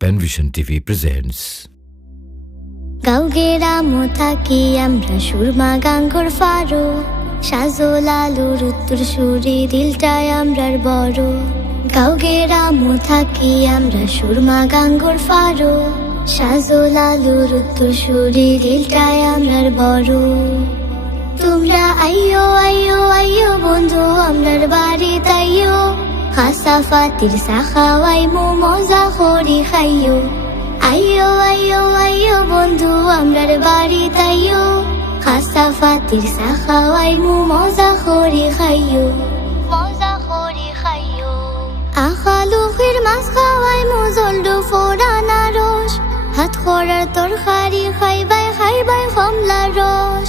Penvision TV presents. গাঁও-গেরামো থাকি আমরা সুরমা গাঙ্গর ফারো, সাজল আলোর উত্তর সুরে দিলটায় আমরার বড়। গাঁও-গেরামো থাকি আমরা সুরমা গাঙ্গর ফারো, সাজল আলোর উত্তর সুরে দিলটায় আমরার বড়। তোমরা আইয়ো আইয়ো আইয়ো বন্ধু আমরার বাড়ি তাইয়ো, হাসাফাতির সাখাওয়াই মো মজা করি খাইয়ো। আইয়ো আইয়ো আইয়ো বন্ধু আমরার বাড়ি তাইয়ো, হাসাফাতির সাখাওয়াই মো মজা করি খাইয়ো, মজা করি খাইয়ো। আখালুখির মাছ খাওয়াই মো জলডু ফোড়ানা রস, হাত খোড়ার তরকারি খাইবাই খাইবাই কমলা রস।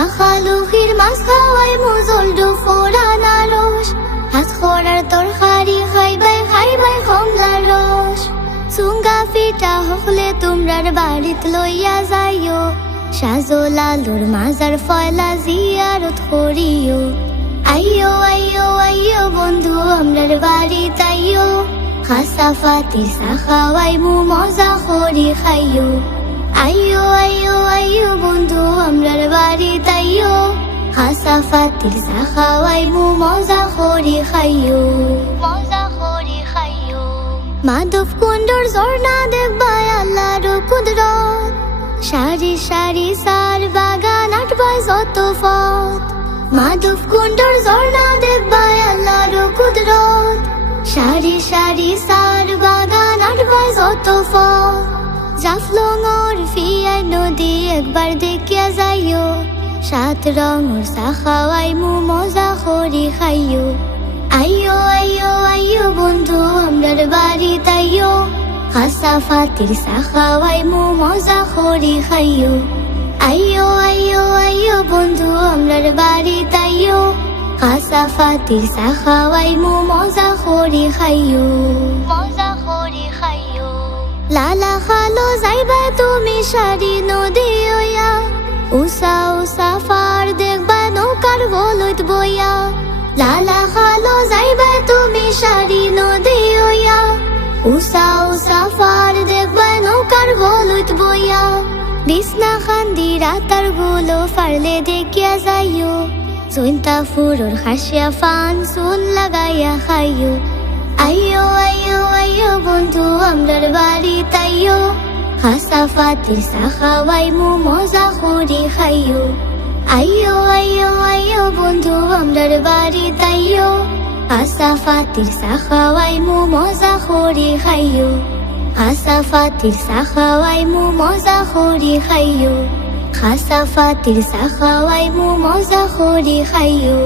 আখালুখির মাছ খাওয়াই মো জলডু ফোড়ানা রস, হাত খোড়ার তরকারি খাইবাই খাইবাই কমলা রস। চুঙ্গা ফিটা হকলে তোমরার বাড়িত লইয়া যাইও, সাজল আলোর মাজার ফয়লা জিয়ারত করিও। আইয়ো আইয়ো আইয়ো বন্ধু আমরার বাড়ি তাইয়ো, হাসাফাতির সাখাওয়াই মো মজা করি খাইয়ো। আইয়ো আইয়ো আইয়ো বন্ধু আমরার বাড়ি তাইয়ো, হাসাফাতির সাখাওয়াই মো মজা করি খাইয়ো, মজা করি খাইয়ো। মাধব কুণ্ডর ঝর্ণা দেখবাই আল্লাহর কুদরত, সারি সারি সার বাগান আটবাই যত পথ। মাধব কুণ্ডর ঝর্ণা দেখবাই আল্লাহর কুদরত, সারি সারি সার বাগান আটবাই যত পথ। জাফলংর ফিয়াই নদী একবার দেখিয়া যাইও, সাত রঙর সাখাওয়াই মো মজা করি খাইয়ো। আইয়ো আইয়ো আইয়ো বন্ধু আমরার বাড়ি তাইয়ো, হাসাফাতির সাখাওয়াই মো মজা করি খাইয়ো। আইয়ো আইয়ো আইয়ো বন্ধু আমরার বাড়ি তাইয়ো, হাসাফাতির সাখাওয়াই মো মজা করি খাইয়ো, মজা করি খাইয়ো। লালা খালো যাইবাই তুমি সারি নদী ওয়া, উষা উষা ফার দেখবা নৌকার গলুত বইয়া। লালা খালো যাইবাই তুমি সারি নদী ওয়া, উষা উষা ফার দেখবা নৌকার গলুত বইয়া। বিছনা খান্দি রাতার গুলো ফারলে দেখিয়া যাইও, জৈন্তা ফুরোর হাসিয়া ফান চুন লাগাইয়া খাইও। আইয়ো আইয়ো আইয়ো বন্ধু আমরার বাড়ি তাইয়ো, হাসাফাতির সাখাওয়াই মো মজা করি খাইয়ো। আইয়ো আইয়ো আইয়ো বন্ধু আমরার বাড়ি তাইয়ো, হাসাফাতির সাখাওয়াই মো মজা করি খাইয়ো। হাসাফাতির সাখাওয়াই মো মজা করি খাইয়ো, হাসাফাতির সাখাওয়াই মো মজা করি খাইয়ো।